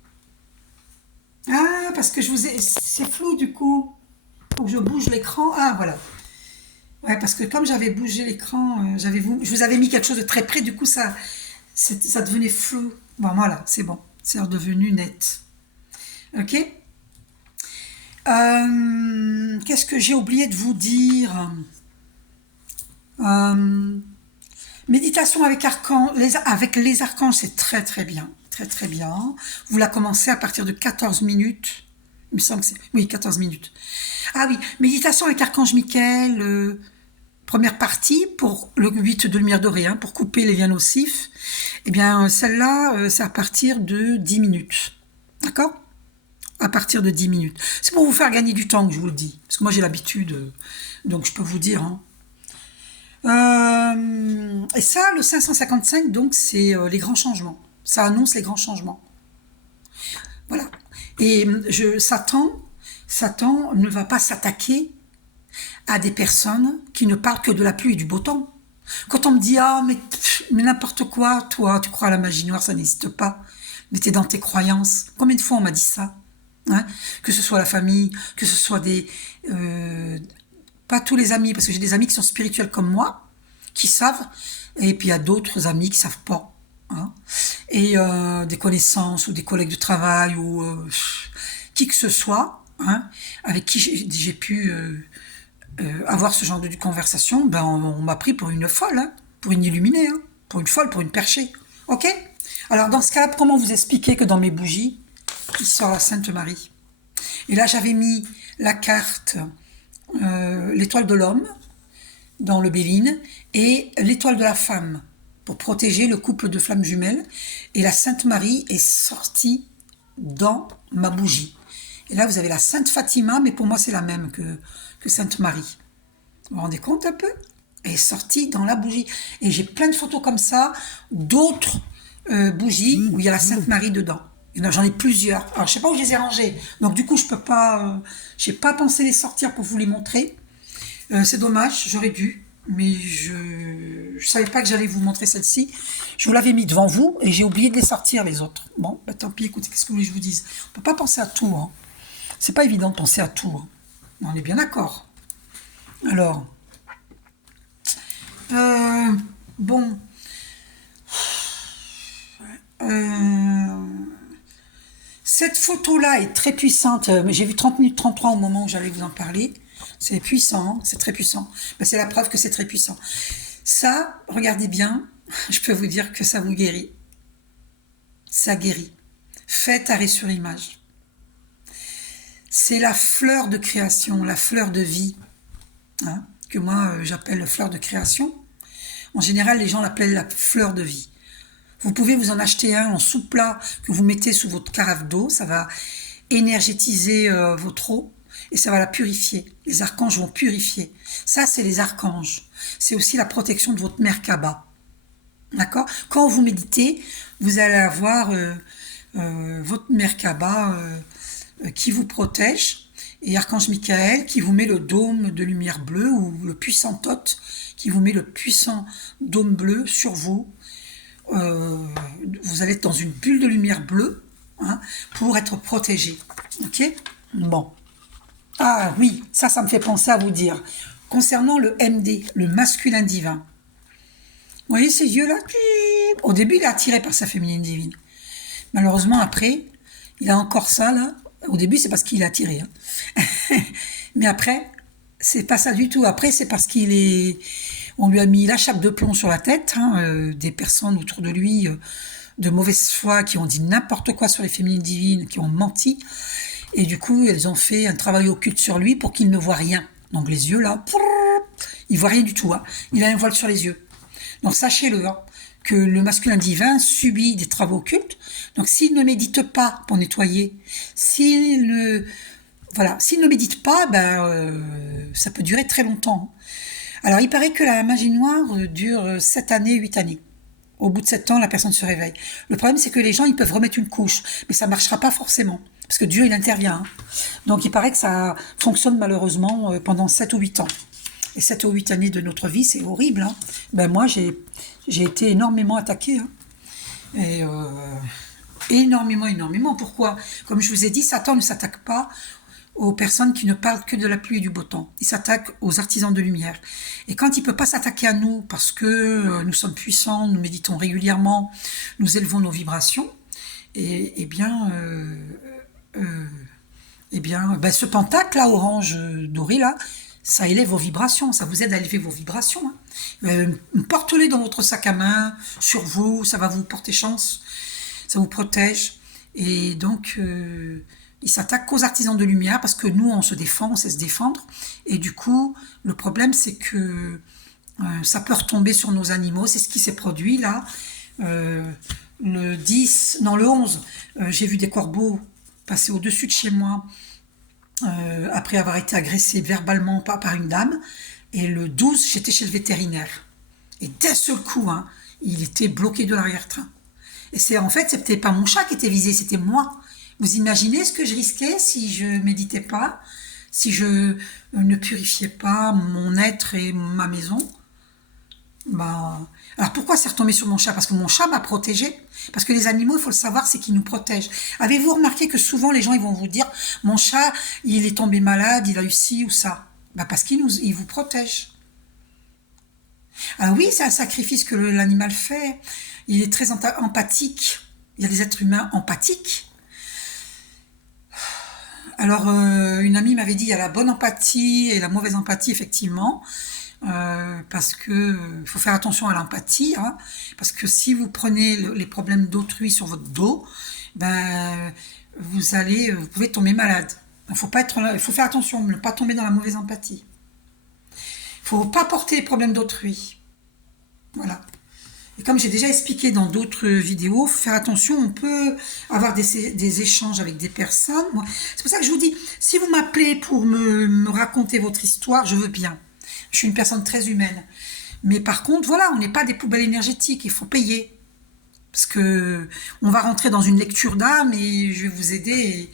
Ah, parce que c'est flou du coup. Faut que je bouge l'écran. Ah, voilà. Ouais, parce que comme j'avais bougé l'écran, je vous avais mis quelque chose de très près, du coup ça devenait flou. Bon, voilà, c'est bon. C'est redevenu net. Ok? Qu'est-ce que j'ai oublié de vous dire? Méditation avec les archanges, c'est très très bien. Très très bien. Vous la commencez à partir de 14 minutes. Il me semble que c'est... Oui, 14 minutes. Ah oui, méditation avec Archange Michael, première partie, pour le 8 de lumière dorée, hein, pour couper les liens nocifs. Eh bien, celle-là, c'est à partir de 10 minutes. D'accord? À partir de 10 minutes. C'est pour vous faire gagner du temps que je vous le dis. Parce que moi, j'ai l'habitude, donc je peux vous dire... Hein. Et ça, le 555, donc, c'est les grands changements. Ça annonce les grands changements. Voilà. Et Satan ne va pas s'attaquer à des personnes qui ne parlent que de la pluie et du beau temps. Quand on me dit « Ah, mais n'importe quoi, toi, tu crois à la magie noire, ça n'existe pas. Mais t'es dans tes croyances. » Combien de fois on m'a dit ça, hein? Que ce soit la famille, que ce soit pas tous les amis, parce que j'ai des amis qui sont spirituels comme moi, qui savent, et puis il y a d'autres amis qui savent pas. Hein, et des connaissances ou des collègues de travail ou qui que ce soit, hein, avec qui j'ai pu avoir ce genre de conversation, ben on m'a pris pour une folle, hein, pour une illuminée, hein, pour une folle, pour une perchée. Ok? Alors dans ce cas-là, comment vous expliquer que dans mes bougies, il sort la Sainte Marie? Et là, j'avais mis la carte l'étoile de l'homme dans le Béline et l'étoile de la femme pour protéger le couple de flammes jumelles. Et la Sainte Marie est sortie dans ma bougie. Et là, vous avez la Sainte Fatima, mais pour moi, c'est la même que Sainte Marie. Vous vous rendez compte un peu? Elle est sortie dans la bougie. Et j'ai plein de photos comme ça, d'autres bougies où il y a la Sainte Marie dedans. J'en ai plusieurs. Alors, je sais pas où je les ai rangées. Donc, du coup, je peux pas, j'ai pas pensé les sortir pour vous les montrer. C'est dommage, j'aurais dû. Mais je savais pas que j'allais vous montrer celle-ci. Je vous l'avais mis devant vous et j'ai oublié de les sortir, les autres. Bon, bah, tant pis, écoutez, qu'est-ce que vous voulez que je vous dise? On peut pas penser à tout, hein. C'est pas évident de penser à tout, hein. On est bien d'accord. Alors, euh, bon, euh, cette photo-là est très puissante. Mais j'ai vu 30 minutes 33 au moment où j'allais vous en parler. C'est puissant, hein, c'est très puissant. Ben, c'est la preuve que c'est très puissant. Ça, regardez bien, je peux vous dire que ça vous guérit. Ça guérit. Faites arrêt sur image. C'est la fleur de création, la fleur de vie, hein, que moi j'appelle fleur de création. En général, les gens l'appellent la fleur de vie. Vous pouvez vous en acheter un en sous-plat que vous mettez sous votre carafe d'eau. Ça va énergétiser votre eau et ça va la purifier. Les archanges vont purifier. Ça, c'est les archanges. C'est aussi la protection de votre Merkaba. D'accord? Quand vous méditez, vous allez avoir votre Merkaba qui vous protège et Archange Michael qui vous met le dôme de lumière bleue ou le puissant Thoth qui vous met le puissant dôme bleu sur vous. Vous allez être dans une bulle de lumière bleue, hein, pour être protégé. Ok? Bon. Ah oui, ça me fait penser à vous dire. Concernant le MD, le masculin divin. Vous voyez ces yeux-là? Au début, il est attiré par sa féminine divine. Malheureusement, après, il a encore ça, là. Au début, c'est parce qu'il est attiré, hein. Mais après, c'est pas ça du tout. Après, c'est parce qu'il est... On lui a mis la chape de plomb sur la tête, hein, des personnes autour de lui de mauvaise foi qui ont dit n'importe quoi sur les féminines divines, qui ont menti. Et du coup, elles ont fait un travail occulte sur lui pour qu'il ne voit rien. Donc les yeux, là, il voit rien du tout, hein. Il a un voile sur les yeux. Donc sachez-le, hein, que le masculin divin subit des travaux occultes. Donc s'il ne médite pas pour nettoyer, s'il ne médite pas, ça peut durer très longtemps. Alors il paraît que la magie noire dure 7 années, 8 années. Au bout de 7 ans, la personne se réveille. Le problème, c'est que les gens, ils peuvent remettre une couche, mais ça ne marchera pas forcément, parce que Dieu, il intervient, hein. Donc il paraît que ça fonctionne malheureusement pendant 7 ou 8 ans. Et 7 ou 8 années de notre vie, c'est horrible, hein. Moi, j'ai été énormément attaquée, hein. Et énormément. Pourquoi? Comme je vous ai dit, Satan ne s'attaque pas aux personnes qui ne parlent que de la pluie et du beau temps. Il s'attaque aux artisans de lumière. Et quand il ne peut pas s'attaquer à nous, parce que nous sommes puissants, nous méditons régulièrement, nous élevons nos vibrations, ce pentacle là, orange doré là, ça élève vos vibrations, ça vous aide à élever vos vibrations, hein. Portez-les dans votre sac à main, sur vous, ça va vous porter chance, ça vous protège. Et donc, il s'attaque qu'aux artisans de lumière, parce que nous, on se défend, on sait se défendre. Et du coup, le problème, c'est que ça peut retomber sur nos animaux. C'est ce qui s'est produit là. Le 11, j'ai vu des corbeaux passer au-dessus de chez moi, après avoir été agressé verbalement par une dame. Et le 12, j'étais chez le vétérinaire. Et d'un seul coup, hein, il était bloqué de l'arrière-train. Et c'était pas mon chat qui était visé, c'était moi. Vous imaginez ce que je risquais si je méditais pas, si je ne purifiais pas mon être et ma maison? Alors pourquoi c'est retombé sur mon chat? Parce que mon chat m'a protégée. Parce que les animaux, il faut le savoir, c'est qu'ils nous protègent. Avez-vous remarqué que souvent les gens ils vont vous dire mon chat, il est tombé malade, il a eu ci ou ça? Parce qu'il vous protège. Ah oui, c'est un sacrifice que l'animal fait. Il est très empathique. Il y a des êtres humains empathiques. Alors, une amie m'avait dit il y a la bonne empathie et la mauvaise empathie, effectivement. Parce que faut faire attention à l'empathie, hein, parce que si vous prenez les problèmes d'autrui sur votre dos, vous pouvez tomber malade. Il faut faire attention, ne pas tomber dans la mauvaise empathie. Il faut pas porter les problèmes d'autrui. Voilà. Et comme j'ai déjà expliqué dans d'autres vidéos, faut faire attention, on peut avoir des échanges avec des personnes. C'est pour ça que je vous dis, si vous m'appelez pour me raconter votre histoire, je veux bien. Je suis une personne très humaine. Mais par contre, voilà, on n'est pas des poubelles énergétiques, il faut payer. Parce que on va rentrer dans une lecture d'âme et je vais vous aider et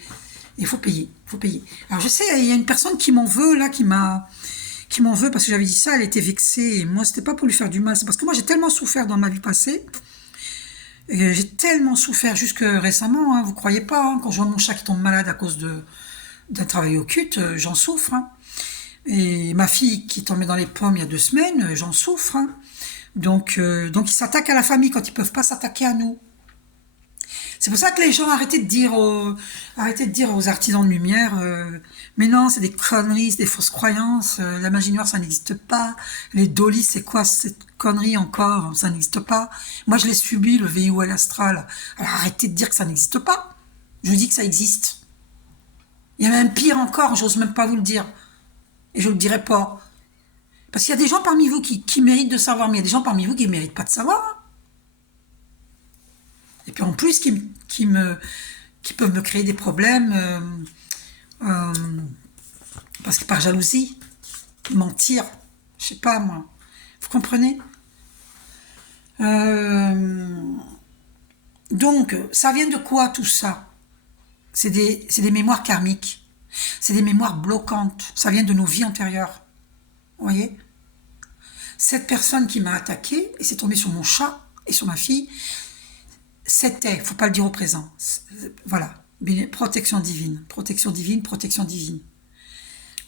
il faut payer, il faut payer. Alors je sais, il y a une personne qui m'en veut là, qui m'en veut parce que j'avais dit ça, elle était vexée. Et moi, c'était pas pour lui faire du mal, c'est parce que moi j'ai tellement souffert dans ma vie passée. Et j'ai tellement souffert jusque récemment, hein, vous croyez pas, hein, quand je vois mon chat qui tombe malade à cause d'un travail occulte, j'en souffre. Hein. Et ma fille qui tombait dans les pommes il y a 2 semaines, j'en souffre. Hein. Donc ils s'attaquent à la famille quand ils peuvent pas s'attaquer à nous. C'est pour ça que les gens arrêtez de dire aux artisans de lumière, mais non, c'est des conneries, c'est des fausses croyances, la magie noire, ça n'existe pas, les dolis, c'est quoi cette connerie encore, ça n'existe pas. Moi, je l'ai subi, le VIOL astral. Alors arrêtez de dire que ça n'existe pas. Je vous dis que ça existe. Il y a même pire encore, j'ose même pas vous le dire. Et je le dirai pas. Parce qu'il y a des gens parmi vous qui méritent de savoir, mais il y a des gens parmi vous qui ne méritent pas de savoir. Hein. Et puis en plus, qui peuvent me créer des problèmes euh, parce que par jalousie, mentir, je sais pas moi. Vous comprenez? Euh, donc, ça vient de quoi tout ça? C'est des mémoires karmiques. C'est des mémoires bloquantes. Ça vient de nos vies antérieures. Vous voyez? Cette personne qui m'a attaqué et c'est tombé sur mon chat et sur ma fille, c'était, faut pas le dire au présent, voilà, protection divine, protection divine, protection divine.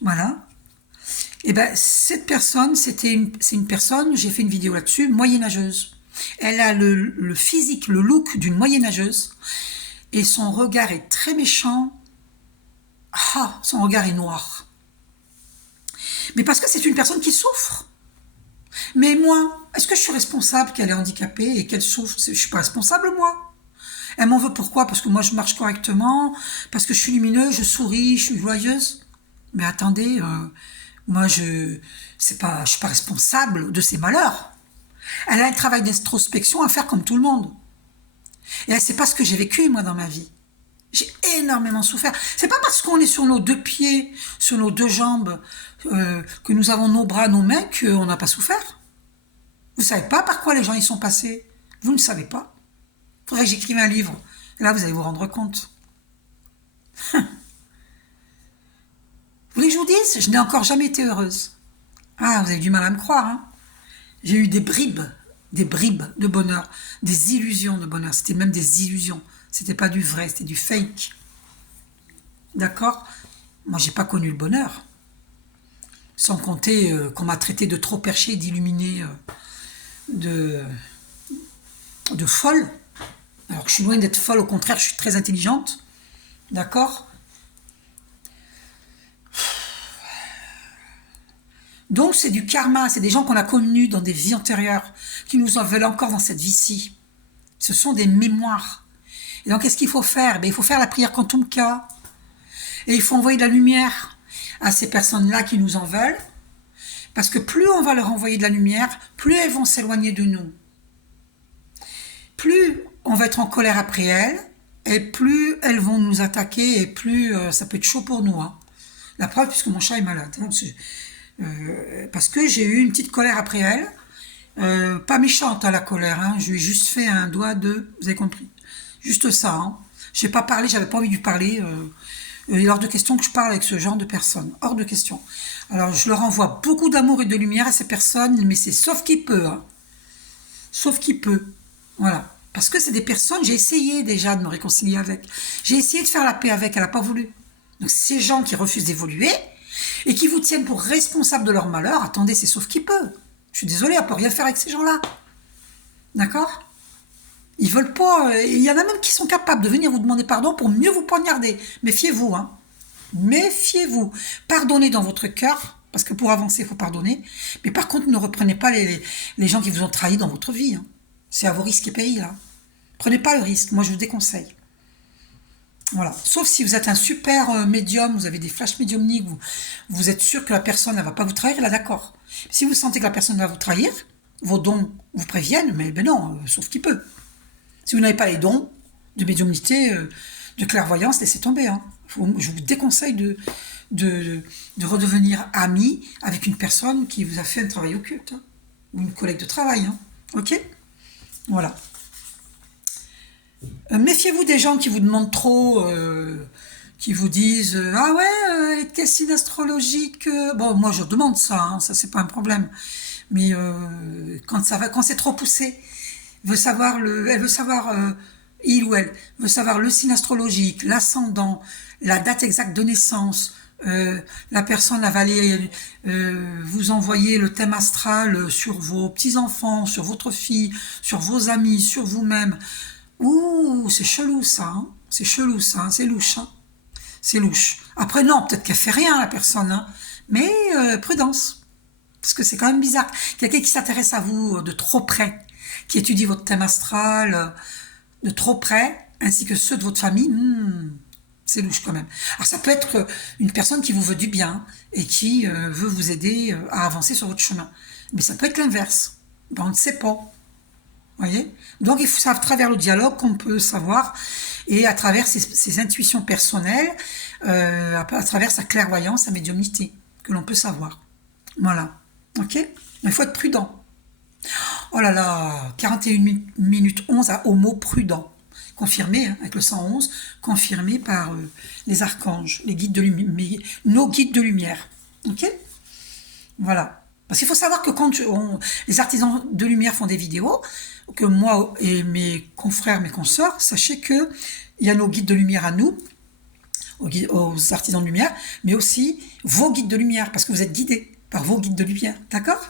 Voilà. Et ben cette personne, c'est une personne, j'ai fait une vidéo là-dessus, moyenâgeuse. Elle a le physique, le look d'une moyenâgeuse et son regard est très méchant. Ah, son regard est noir. Mais parce que c'est une personne qui souffre. Mais moi, est-ce que je suis responsable qu'elle est handicapée et qu'elle souffre? Je suis pas responsable, moi. Elle m'en veut pourquoi? Parce que moi, je marche correctement, parce que je suis lumineuse, je souris, je suis joyeuse. Mais attendez, moi, je suis pas responsable de ses malheurs. Elle a un travail d'introspection à faire comme tout le monde. Et elle sait pas ce que j'ai vécu, moi, dans ma vie. J'ai énormément souffert. C'est pas parce qu'on est sur nos 2 pieds, sur nos 2 jambes, que nous avons nos bras, nos mains, qu'on n'a pas souffert. Vous savez pas par quoi les gens y sont passés. Vous ne savez pas. Il faudrait que j'écrive un livre. Et là, vous allez vous rendre compte. Vous voulez que je vous dise? Je n'ai encore jamais été heureuse. Ah, vous avez du mal à me croire. Hein. J'ai eu des bribes de bonheur, des illusions de bonheur. C'était même des illusions. C'était pas du vrai, c'était du fake. D'accord? Moi, j'ai pas connu le bonheur. Sans compter qu'on m'a traité de trop perché, d'illuminé, de folle. Alors que je suis loin d'être folle, au contraire, je suis très intelligente. D'accord? Donc c'est du karma, c'est des gens qu'on a connus dans des vies antérieures, qui nous en veulent encore dans cette vie-ci. Ce sont des mémoires. Et donc qu'est-ce qu'il faut faire? Il faut faire la prière Quantum K. Et il faut envoyer de la lumière à ces personnes-là qui nous en veulent. Parce que plus on va leur envoyer de la lumière, plus elles vont s'éloigner de nous. Plus on va être en colère après elles, et plus elles vont nous attaquer, et plus ça peut être chaud pour nous. Hein. La preuve, puisque mon chat est malade. Hein, parce que j'ai eu une petite colère après elle. Pas méchante à la colère, hein, je lui ai juste fait un doigt de... Vous avez compris? Juste ça. Hein. Je n'ai pas parlé, j'avais pas envie de lui parler. Il est hors de question que je parle avec ce genre de personnes. Hors de question. Alors, je leur envoie beaucoup d'amour et de lumière à ces personnes, mais c'est sauf qui peut. Hein. Sauf qui peut. Voilà. Parce que c'est des personnes, j'ai essayé déjà de me réconcilier avec. J'ai essayé de faire la paix avec, elle n'a pas voulu. Donc, ces gens qui refusent d'évoluer et qui vous tiennent pour responsable de leur malheur, attendez, c'est sauf qui peut. Je suis désolée, elle ne peut rien faire avec ces gens-là. D'accord? Ils veulent pas. Il y en a même qui sont capables de venir vous demander pardon pour mieux vous poignarder. Méfiez-vous, hein. Méfiez-vous. Pardonnez dans votre cœur, parce que pour avancer, il faut pardonner. Mais par contre, ne reprenez pas les gens qui vous ont trahi dans votre vie. Hein. C'est à vos risques et périls, là. Prenez pas le risque. Moi, je vous déconseille. Voilà. Sauf si vous êtes un super médium, vous avez des flashs médiumniques, vous êtes sûr que la personne ne va pas vous trahir, là, d'accord. Si vous sentez que la personne va vous trahir, vos dons vous préviennent, mais ben non, sauf qui peut. Si vous n'avez pas les dons de médiumnité, de clairvoyance, laissez tomber. Hein. Je vous déconseille de redevenir ami avec une personne qui vous a fait un travail occulte, hein, ou une collègue de travail. Hein. Ok? Voilà. Méfiez-vous des gens qui vous demandent trop, qui vous disent ah ouais, les quel signe astrologique. Bon, moi je demande ça, hein, ça c'est pas un problème. Mais quand c'est trop poussé, elle veut savoir il ou elle veut savoir le signe astrologique, l'ascendant, la date exacte de naissance. La personne va aller vous envoyer le thème astral sur vos petits-enfants, sur votre fille, sur vos amis, sur vous-même. Ouh, c'est chelou ça, hein. C'est chelou ça, hein. C'est louche. Hein. C'est louche. Après non, peut-être qu'elle fait rien la personne, hein. Mais prudence. Parce que c'est quand même bizarre. Quelqu'un qui s'intéresse à vous de trop près, qui étudie votre thème astral de trop près, ainsi que ceux de votre famille, c'est louche quand même. Alors ça peut être une personne qui vous veut du bien et qui veut vous aider à avancer sur votre chemin. Mais ça peut être l'inverse. Ben, on ne sait pas. Voyez. Donc il faut ça à travers le dialogue qu'on peut savoir et à travers ses intuitions personnelles, à travers sa clairvoyance, sa médiumnité, que l'on peut savoir. Voilà. Ok. Mais il faut être prudent. Oh là là, 41 minutes 11 au mot prudent. Confirmé, hein, avec le 111, confirmé par les archanges, les guides de lumière, nos guides de lumière. Ok. Voilà. Parce qu'il faut savoir que quand les artisans de lumière font des vidéos, que moi et mes confrères, mes consorts, sachez que il y a nos guides de lumière à nous, aux artisans de lumière, mais aussi vos guides de lumière, parce que vous êtes guidés par vos guides de lumière. D'accord?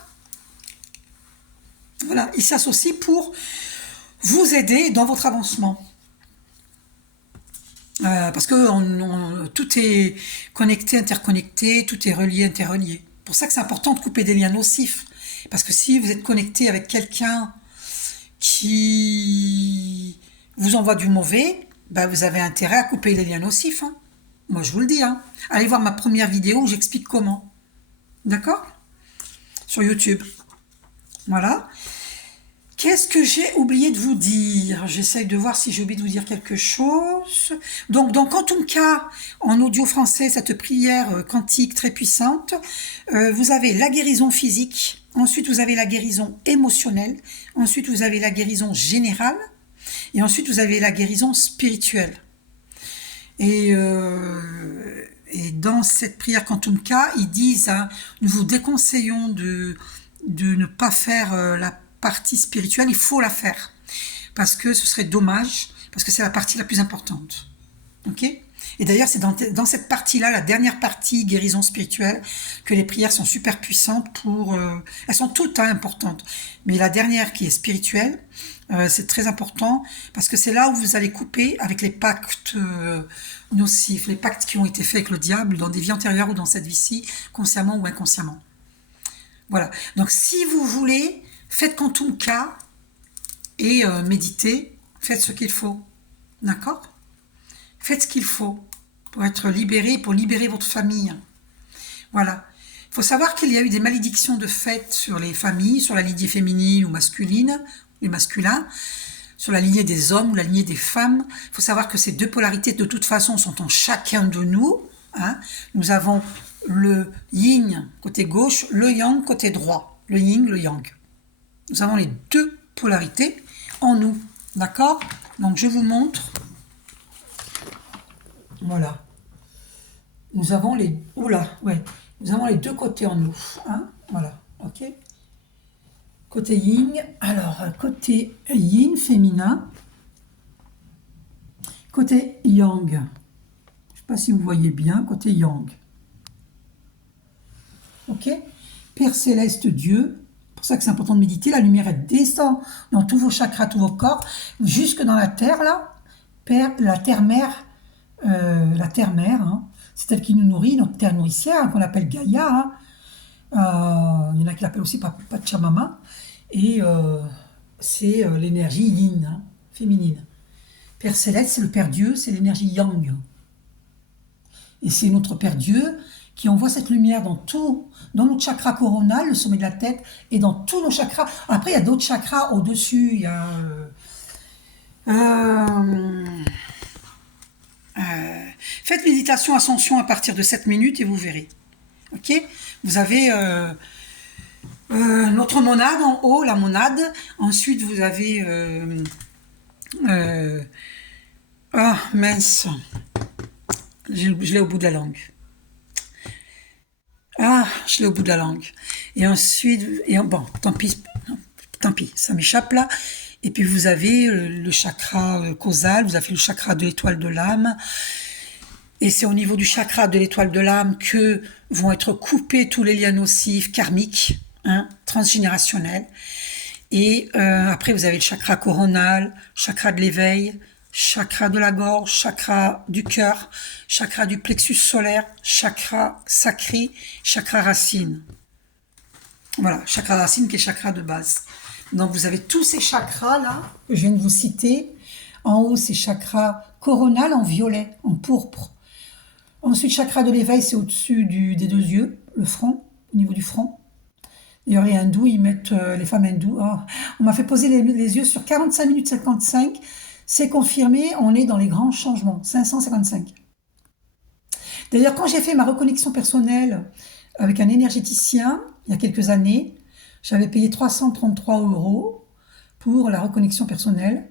Voilà. Ils s'associent pour vous aider dans votre avancement. Parce que tout est connecté, interconnecté, tout est relié, interrelié. C'est pour ça que c'est important de couper des liens nocifs. Parce que si vous êtes connecté avec quelqu'un qui vous envoie du mauvais, ben vous avez intérêt à couper les liens nocifs. Hein. Moi, je vous le dis. Hein. Allez voir ma première vidéo où j'explique comment. D'accord? Sur YouTube. Voilà. Qu'est-ce que j'ai oublié de vous dire? J'essaye de voir si j'ai oublié de vous dire quelque chose. Donc, dans Quantum K, en audio français, cette prière quantique très puissante, vous avez la guérison physique, ensuite vous avez la guérison émotionnelle, ensuite vous avez la guérison générale, et ensuite vous avez la guérison spirituelle. Et dans cette prière Quantum K, ils disent, hein, nous vous déconseillons de ne pas faire la partie spirituelle, il faut la faire. Parce que ce serait dommage, parce que c'est la partie la plus importante. Ok? Et d'ailleurs, c'est dans cette partie-là, la dernière partie, guérison spirituelle, que les prières sont super puissantes pour... elles sont toutes importantes. Mais la dernière, qui est spirituelle, c'est très important, parce que c'est là où vous allez couper avec les pactes nocifs, les pactes qui ont été faits avec le diable dans des vies antérieures ou dans cette vie-ci, consciemment ou inconsciemment. Voilà. Donc, si vous voulez, faites Quantum K et méditez, faites ce qu'il faut. D'accord? Faites ce qu'il faut pour être libéré, pour libérer votre famille. Voilà. Il faut savoir qu'il y a eu des malédictions de fait sur les familles, sur la lignée féminine ou masculine, les masculins, sur la lignée des hommes ou la lignée des femmes. Il faut savoir que ces deux polarités, de toute façon, sont en chacun de nous. Hein. Nous avons le yin côté gauche, le yang côté droit. Le yin, le yang. Nous avons les deux polarités en nous. D'accord? Donc, je vous montre. Voilà. Nous avons les... Oula, ouais. Nous avons les deux côtés en nous. Hein? Voilà. OK? Côté yin. Alors, côté yin, féminin. Côté yang. Je ne sais pas si vous voyez bien. Côté yang. OK? Père céleste Dieu. C'est pour ça que c'est important de méditer. La lumière, elle descend dans tous vos chakras, tous vos corps, jusque dans la terre, là. Père, la terre-mère, hein, c'est elle qui nous nourrit, notre terre nourricière, hein, qu'on appelle Gaïa. Hein. Il y en a qui l'appellent aussi Pachamama. Et c'est l'énergie yin, hein, féminine. Père céleste, c'est le Père Dieu, c'est l'énergie yang. Et c'est notre Père Dieu qui envoie cette lumière dans notre chakra coronal, le sommet de la tête, et dans tous nos chakras. Après, il y a d'autres chakras au-dessus. Il y a euh, faites méditation ascension à partir de 7 minutes et vous verrez. Ok. Vous avez notre monade en haut, la monade. Ensuite, vous avez ah mince, je l'ai au bout de la langue. Ah, je l'ai au bout de la langue. Et ensuite, bon, tant pis, ça m'échappe là. Et puis vous avez le chakra causal, vous avez le chakra de l'étoile de l'âme. Et c'est au niveau du chakra de l'étoile de l'âme que vont être coupés tous les liens nocifs karmiques, hein, transgénérationnels. Et après, vous avez le chakra coronal, chakra de l'éveil, chakra de la gorge, chakra du cœur, chakra du plexus solaire, chakra sacré, chakra racine. Voilà, chakra racine qui est chakra de base. Donc vous avez tous ces chakras là que je viens de vous citer. En haut, c'est chakra coronal en violet, en pourpre. Ensuite, chakra de l'éveil, c'est au-dessus des 2 yeux, le front, au niveau du front. D'ailleurs, les hindous, ils mettent, les femmes hindoues, oh, on m'a fait poser les yeux sur 45 minutes 55. C'est confirmé, on est dans les grands changements, 555. D'ailleurs, quand j'ai fait ma reconnexion personnelle avec un énergéticien, il y a quelques années, j'avais payé 333 € pour la reconnexion personnelle.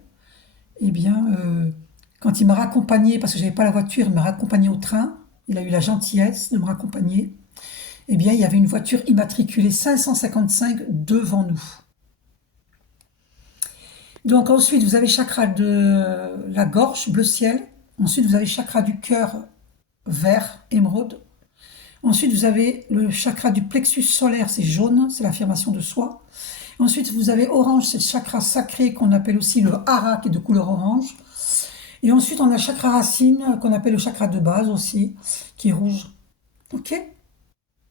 Eh bien, quand il m'a raccompagné, parce que je n'avais pas la voiture, il m'a raccompagné au train, il a eu la gentillesse de me raccompagner, eh bien, il y avait une voiture immatriculée 555 devant nous. Donc ensuite, vous avez chakra de la gorge, bleu ciel. Ensuite, vous avez chakra du cœur, vert, émeraude. Ensuite, vous avez le chakra du plexus solaire, c'est jaune, c'est l'affirmation de soi. Ensuite, vous avez orange, c'est le chakra sacré qu'on appelle aussi le hara, qui est de couleur orange. Et ensuite, on a le chakra racine, qu'on appelle le chakra de base aussi, qui est rouge. Ok?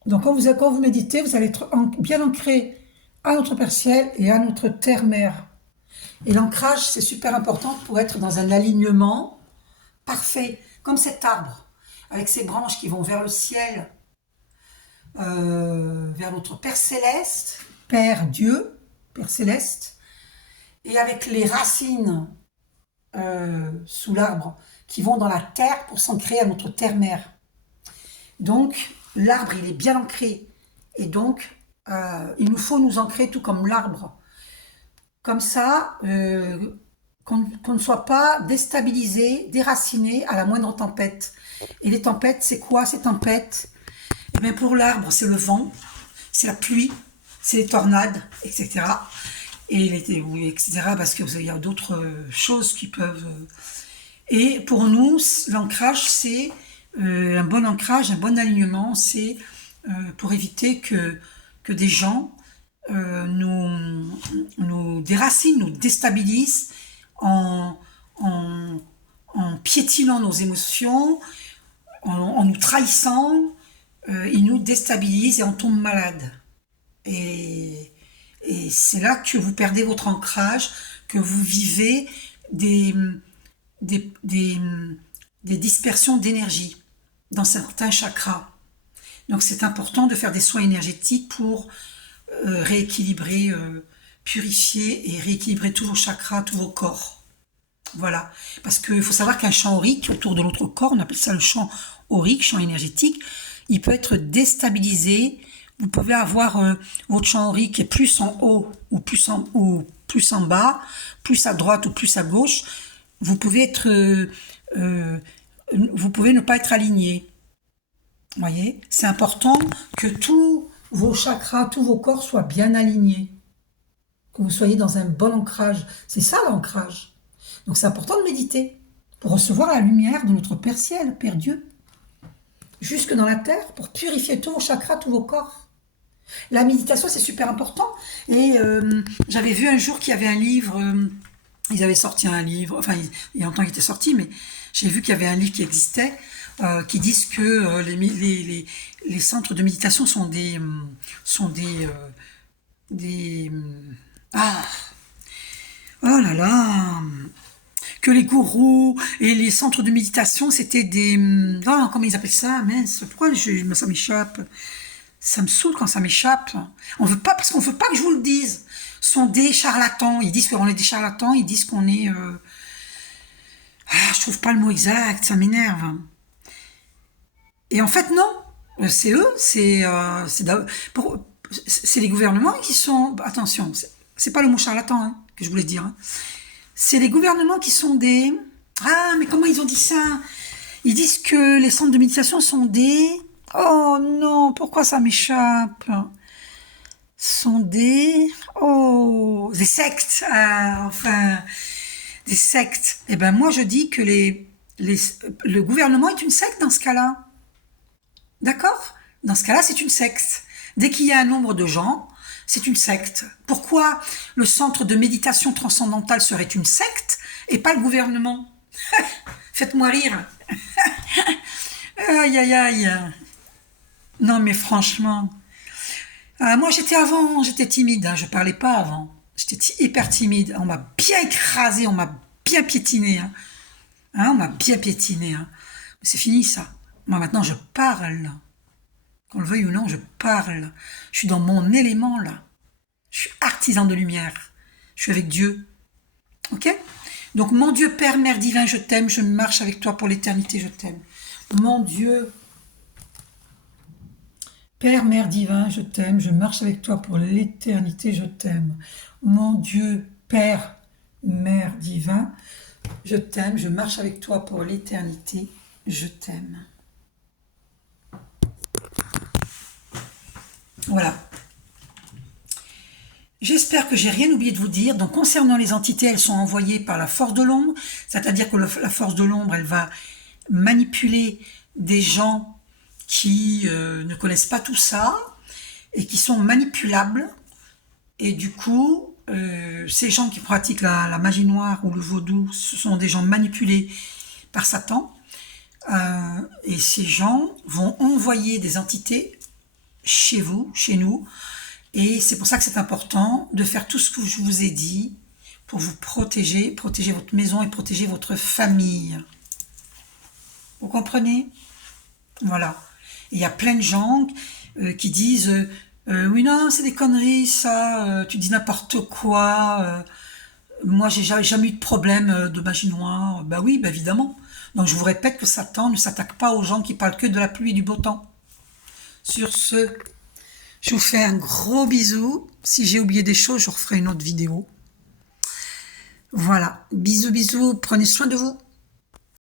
Donc quand vous méditez, vous allez être bien ancré à notre Père Ciel et à notre Terre-Mère. Et l'ancrage, c'est super important pour être dans un alignement parfait, comme cet arbre, avec ses branches qui vont vers le ciel, vers notre Père Céleste, Père Dieu, Père Céleste, et avec les racines sous l'arbre qui vont dans la terre pour s'ancrer à notre terre-mère. Donc, l'arbre, il est bien ancré. Et donc, il nous faut nous ancrer tout comme l'arbre. Comme ça, qu'on ne soit pas déstabilisé, déraciné à la moindre tempête. Et les tempêtes, c'est quoi ces tempêtes? Eh bien, pour l'arbre, c'est le vent, c'est la pluie, c'est les tornades, etc. Et etc. Parce qu'il y a d'autres choses qui peuvent... Et pour nous, l'ancrage, c'est un bon ancrage, un bon alignement, c'est pour éviter que des gens nous déracinent, nous déstabilisent en piétinant nos émotions, en nous trahissant, ils nous déstabilisent et on tombe malade. Et c'est là que vous perdez votre ancrage, que vous vivez des dispersions d'énergie dans certains chakras. Donc c'est important de faire des soins énergétiques pour rééquilibrer, purifier et rééquilibrer tous vos chakras, tous vos corps. Voilà. Parce qu'il faut savoir qu'un champ aurique autour de notre corps, on appelle ça le champ aurique, champ énergétique, il peut être déstabilisé. Vous pouvez avoir votre champ aurique qui est plus en haut ou plus en bas, plus à droite ou plus à gauche. Vous pouvez ne pas être aligné. Vous voyez, c'est important que tous vos chakras, tous vos corps soient bien alignés, que vous soyez dans un bon ancrage. C'est ça l'ancrage. Donc c'est important de méditer pour recevoir la lumière de notre Père Ciel, Père Dieu, jusque dans la terre, pour purifier tous vos chakras, tous vos corps. La méditation, c'est super important. Et j'avais vu un jour qu'il y avait un livre, ils avaient sorti un livre, enfin il y a longtemps qu'il était sorti, mais j'ai vu qu'il y avait un livre qui existait, qui disent que les centres de méditation sont des oh là là, que les gourous et les centres de méditation, c'était des... Oh, comment ils appellent ça? Mince, pourquoi ça m'échappe? Ça me saoule quand ça m'échappe. On veut pas, parce qu'on veut pas que je vous le dise. Ce sont des charlatans. Ils disent qu'on est des charlatans, ils disent qu'on est... je trouve pas le mot exact, ça m'énerve. Et en fait, non. C'est eux, c'est les gouvernements qui sont... Attention, c'est pas le mot charlatan hein, que je voulais dire. Hein. C'est les gouvernements qui sont des... Ah, mais comment ils ont dit ça? Ils disent que les centres de méditation sont des... Oh non, pourquoi ça m'échappe? Sont des... Oh, des sectes. Enfin, des sectes. Eh ben moi, je dis que le gouvernement est une secte dans ce cas-là. D'accord? Dans ce cas-là, c'est une secte. Dès qu'il y a un nombre de gens, c'est une secte. Pourquoi le centre de méditation transcendantale serait une secte et pas le gouvernement? Faites-moi rire. Aïe, aïe, aïe. Non, mais franchement. Moi, j'étais timide. Hein, je parlais pas avant. J'étais hyper timide. On m'a bien écrasé, on m'a bien piétiné. Hein. Hein, on m'a bien piétiné. Hein. C'est fini, ça. Moi, maintenant, je parle. Qu'on le veuille ou non, je parle. Je suis dans mon élément, là. Je suis artisan de lumière. Je suis avec Dieu. Ok? Donc, mon Dieu, Père, Mère divin, je t'aime. Je marche avec toi pour l'éternité, je t'aime. Mon Dieu, Père, Mère divin, je t'aime. Je marche avec toi pour l'éternité, je t'aime. Mon Dieu, Père, Mère divin, je t'aime. Je marche avec toi pour l'éternité, je t'aime. Voilà. J'espère que j'ai rien oublié de vous dire. Donc, concernant les entités, elles sont envoyées par la force de l'ombre, c'est-à-dire que la force de l'ombre, elle va manipuler des gens qui ne connaissent pas tout ça et qui sont manipulables. Et du coup, ces gens qui pratiquent la magie noire ou le vaudou, ce sont des gens manipulés par Satan. Et ces gens vont envoyer des entités chez vous, chez nous. Et c'est pour ça que c'est important de faire tout ce que je vous ai dit pour vous protéger votre maison et protéger votre famille. Vous comprenez? Voilà. Et il y a plein de gens qui disent oui, non, c'est des conneries, ça, tu dis n'importe quoi. Moi, j'ai jamais eu de problème de magie noire. Ben oui, ben évidemment. Donc, je vous répète que Satan ne s'attaque pas aux gens qui parlent que de la pluie et du beau temps. Sur ce, je vous fais un gros bisou. Si j'ai oublié des choses, je referai une autre vidéo. Voilà. Bisous, bisous. Prenez soin de vous.